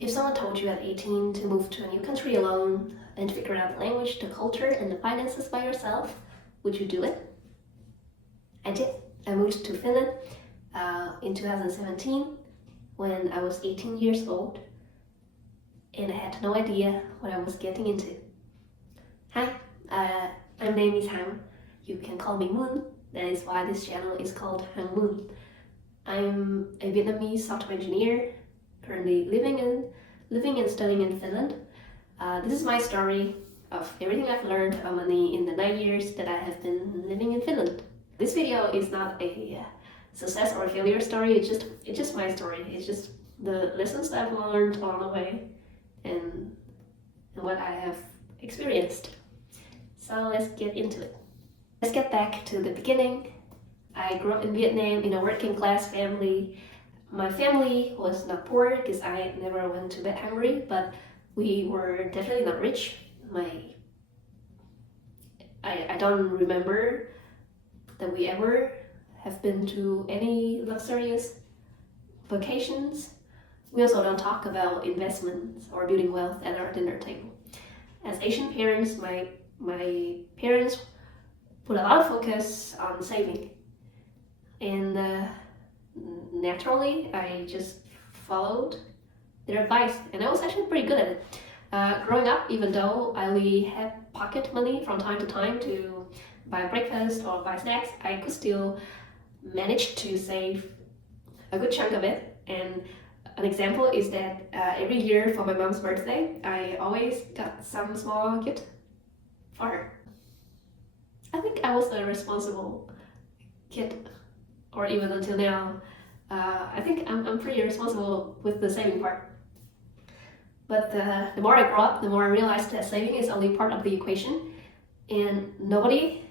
If someone told you at 18 to move to a new country alone and figure out the language, the culture, and the finances by yourself, would you do it? I did. I moved to Finland in 2017 when I was 18 years old, and I had no idea what I was getting into. Hi, my name is Hang. You can call me Moon. That is why this channel is called HangMoon. I'm a Vietnamese software engineer, currently living and studying in Finland. This is my story of everything I've learned about money in the 9 years that I have been living in Finland. This video is not a success or failure story. It's just my story. It's just the lessons that I've learned along the way and what I have experienced. So let's get into it. Let's get back to the beginning. I grew up in Vietnam in a working class family. My family was not poor because I never went to bed hungry, but we were definitely not rich. I don't remember that we ever have been to any luxurious vacations. We also don't talk about investments or building wealth at our dinner table. As Asian parents, my parents put a lot of focus on saving, and naturally I just followed their advice, and I was actually pretty good at it. Growing up, even though I only had pocket money from time to time to buy breakfast or buy snacks, I could still manage to save a good chunk of it. And an example is that every year for my mom's birthday, I always got some small gift for her. I think I was a responsible kid, or even until now, I think I'm pretty responsible with the saving part. But the more I grew up, the more I realized that saving is only part of the equation, and nobody,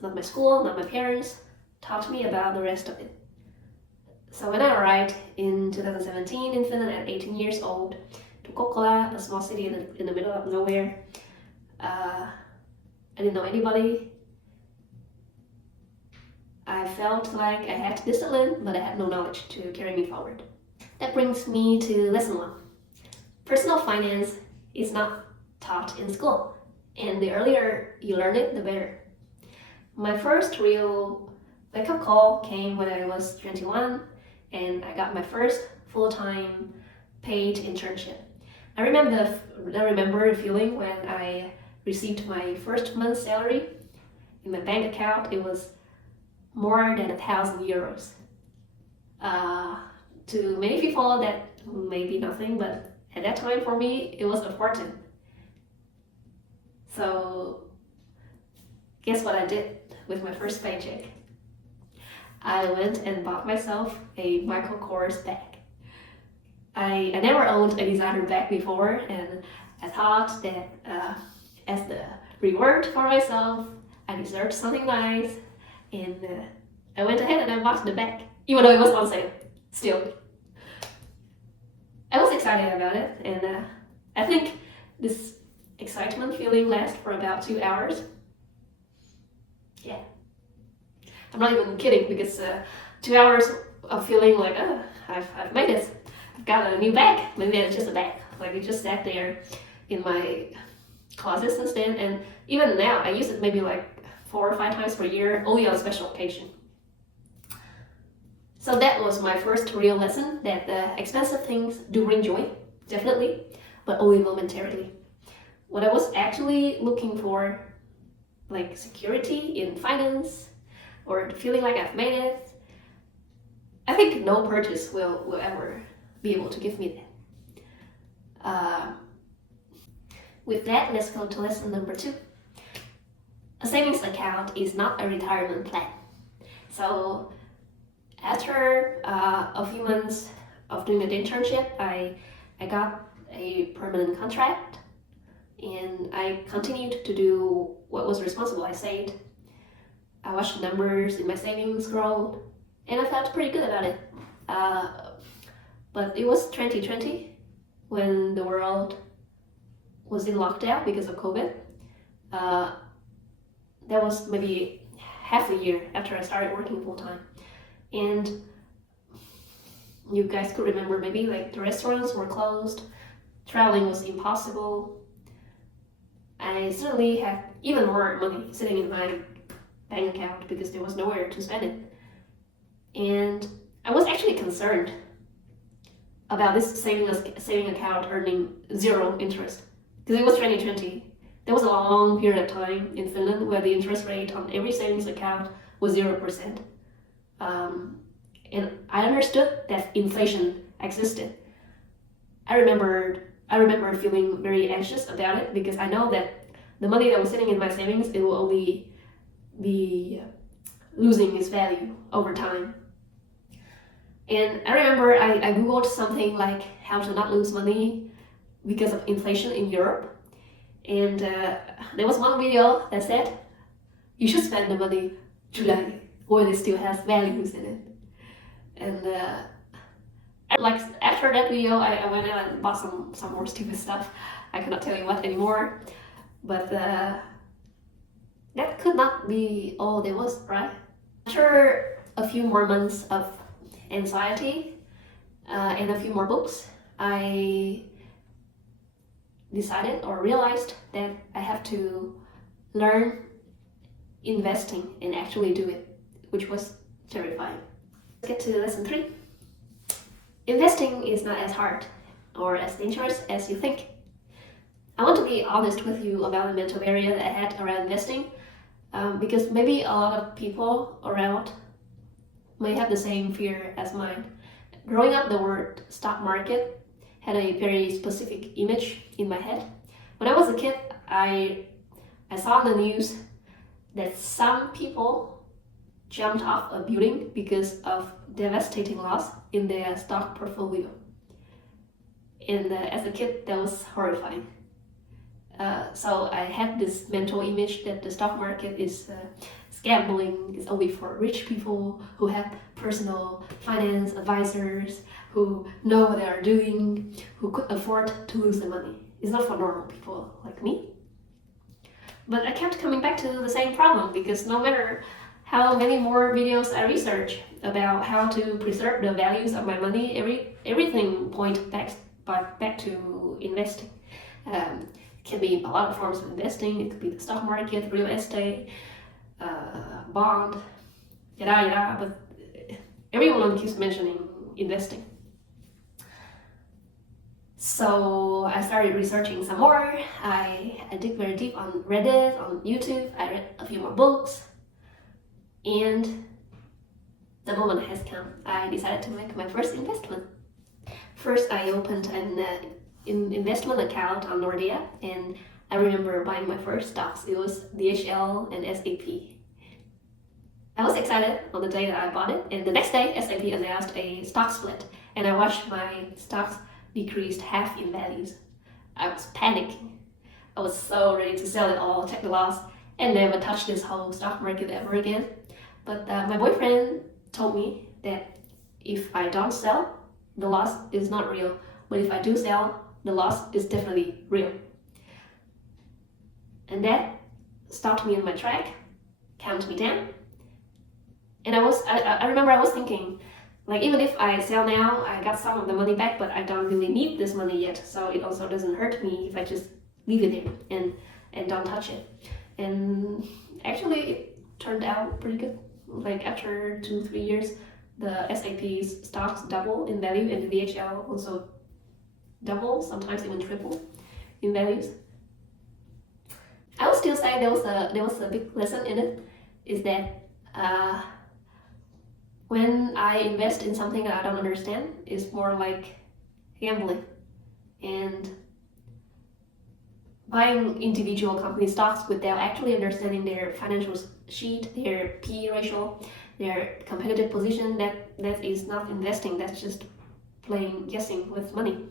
not my school, not my parents, taught me about the rest of it. So when I arrived in 2017 in Finland at 18 years old to Kokkola, a small city in the middle of nowhere, I didn't know anybody. I felt like I had discipline, but I had no knowledge to carry me forward. That brings me to lesson 1. Personal finance is not taught in school, and the earlier you learn it, the better. My first real wake-up call came when I was 21, and I got my first full-time paid internship. I remember the feeling when I received my first month's salary. In my bank account, it was more than 1,000 euros. To many people, that may be nothing, but at that time for me, it was a fortune. So, guess what I did with my first paycheck? I went and bought myself a Michael Kors bag. I never owned a designer bag before, and I thought that as the reward for myself, I deserved something nice, and I went ahead and I bought the bag, even though it was on sale. Still, I was excited about it, and I think this excitement feeling lasts for about 2 hours. Yeah, I'm not even kidding, because 2 hours of feeling like, oh, I've made it. I've got a new bag. Maybe it's just a bag. Like, it just sat there in my closet since then, and even now I use it maybe like 4 or 5 times per year, only on special occasion. So that was my first real lesson, that expensive things do bring joy, definitely, but only momentarily. What I was actually looking for, like security in finance, or feeling like I've made it, I think no purchase will ever be able to give me that. With that, let's go to lesson number 2. A savings account is not a retirement plan. So after a few months of doing an internship, I got a permanent contract, and I continued to do what was responsible. I saved. I watched the numbers in my savings grow, and I felt pretty good about it. But it was 2020 when the world was in lockdown because of COVID. That was maybe half a year after I started working full time. And You guys could remember maybe like the restaurants were closed, traveling was impossible. I suddenly had even more money sitting in my bank account because there was nowhere to spend it. And I was actually concerned about this saving account earning zero interest because it was 2020. There was a long period of time in Finland where the interest rate on every savings account was 0%. And I understood that inflation existed. I remember feeling very anxious about it because I know that the money that was sitting in my savings, it will only be losing its value over time. And I remember I googled something like how to not lose money because of inflation in Europe. And there was one video that said you should spend the money July when it still has values in it. And like after that video, I went out and bought some more stupid stuff. I cannot tell you what anymore, but that could not be all there was, right? After a few more months of anxiety and a few more books, I decided or realized that I have to learn investing and actually do it, which was terrifying. Let's get to lesson 3. Investing is not as hard or as dangerous as you think. I want to be honest with you about the mental barrier that I had around investing, because maybe a lot of people around may have the same fear as mine. Growing up, the word stock market had a very specific image in my head. When I was a kid, I saw on the news that some people jumped off a building because of devastating loss in their stock portfolio. And as a kid, that was horrifying. So I had this mental image that the stock market is gambling, is only for rich people who have personal finance advisors, who know what they are doing, who could afford to lose the money. It's not for normal people like me. But I kept coming back to the same problem because no matter how many more videos I research about how to preserve the values of my money, everything points back to investing. It can be a lot of forms of investing. It could be the stock market, real estate, bond, yada. But everyone keeps mentioning investing. So I started researching some more. I dig very deep on Reddit, on YouTube. I read a few more books. And the moment has come. I decided to make my first investment. First, I opened an investment account on Nordea, and I remember buying my first stocks. It was DHL and SAP. I was excited on the day that I bought it, and the next day SAP announced a stock split, and I watched my stocks decreased half in values. I was panicking. I was so ready to sell it all, take the loss, and never touch this whole stock market ever again. But my boyfriend told me that if I don't sell, the loss is not real. But if I do sell, the loss is definitely real. And that stopped me in my track, calmed me down. And I remember I was thinking, like, even if I sell now, I got some of the money back, but I don't really need this money yet. So it also doesn't hurt me if I just leave it there and don't touch it. And actually it turned out pretty good. Like after 2-3 years, the SAP's stocks double in value, and the DHL also double, sometimes even triple in values. I would still say there was a big lesson in it, is that when I invest in something that I don't understand, it's more like gambling. And buying individual company stocks without actually understanding their financial sheet, their PE ratio, their competitive position, that is not investing. That's just playing guessing with money.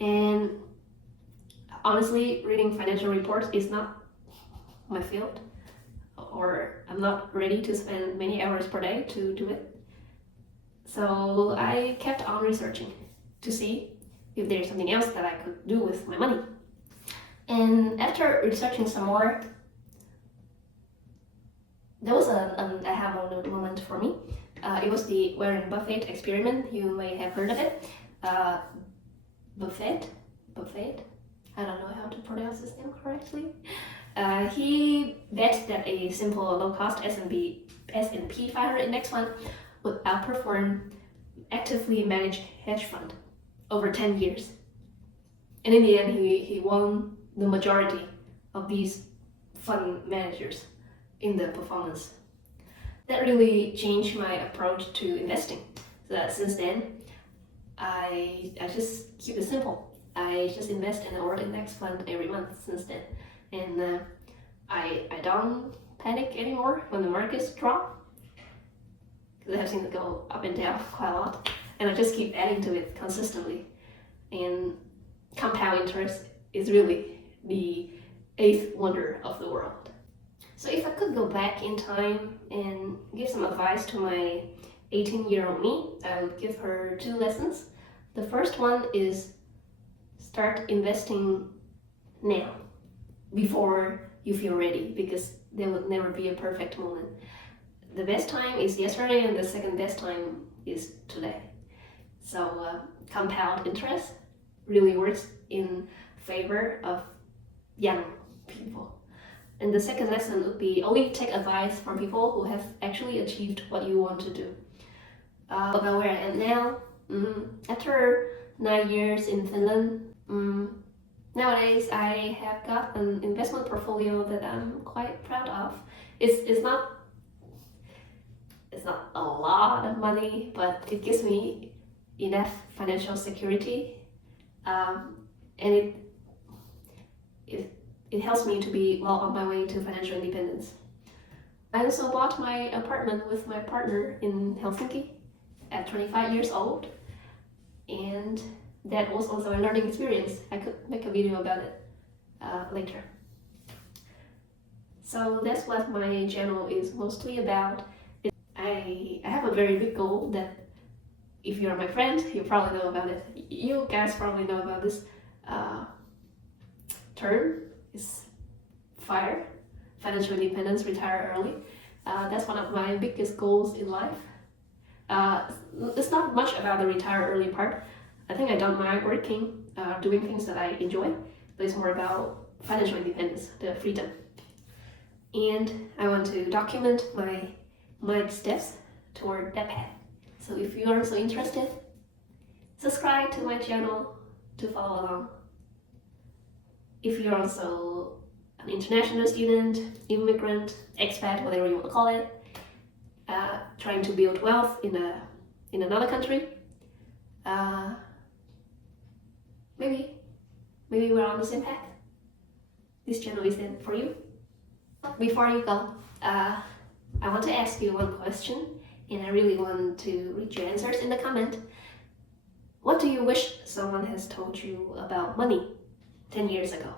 And honestly, reading financial reports is not my field, or I'm not ready to spend many hours per day to do it. So I kept on researching to see if there's something else that I could do with my money. And after researching some more, there was an aha moment for me. It was the Warren Buffett experiment. You may have heard of it. Buffett. I don't know how to pronounce his name correctly. He bet that a simple low-cost S&P 500 index fund would outperform actively managed hedge fund over 10 years. And in the end, he won the majority of these fund managers in the performance. That really changed my approach to investing. So since then, I just keep it simple. I just invest in our index fund every month since then. And I don't panic anymore when the markets drop, because I have seen it go up and down quite a lot. And I just keep adding to it consistently. And compound interest is really the eighth wonder of the world. So if I could go back in time and give some advice to my 18-year-old me, I would give her 2 lessons. The first one is start investing now, before you feel ready, because there will never be a perfect moment. The best time is yesterday, and the second best time is today. So compound interest really works in favor of young people. And the second lesson would be only take advice from people who have actually achieved what you want to do. About where I am now, after 9 years in Finland, nowadays I have got an investment portfolio that I'm quite proud of. It's not a lot of money, but it gives me enough financial security, and it helps me to be well on my way to financial independence. I also bought my apartment with my partner in Helsinki at 25 years old, and that was also a learning experience. I could make a video about it later. So that's what my channel is mostly about. I have a very big goal that, if you're my friend, you probably know about it. You guys probably know about this term. Is FIRE, financial independence, retire early. That's one of my biggest goals in life. It's not much about the retire early part. I think I don't mind working, doing things that I enjoy, but it's more about financial independence, the freedom. And I want to document my steps toward that path. So if you are also interested, subscribe to my channel to follow along. If you're also an international student, immigrant, expat, whatever you want to call it, trying to build wealth in another country, maybe we're on the same path. This channel is there for you. Before you go, I want to ask you one question, and I really want to read your answers in the comment. What do you wish someone has told you about money 10 years ago?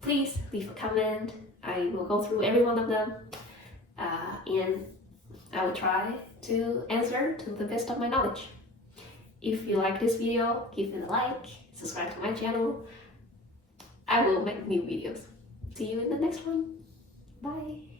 Please leave a comment. I will go through every one of them, and I will try to answer to the best of my knowledge. If you like this video, give it a like, subscribe to my channel. I will make new videos. See you in the next one. Bye.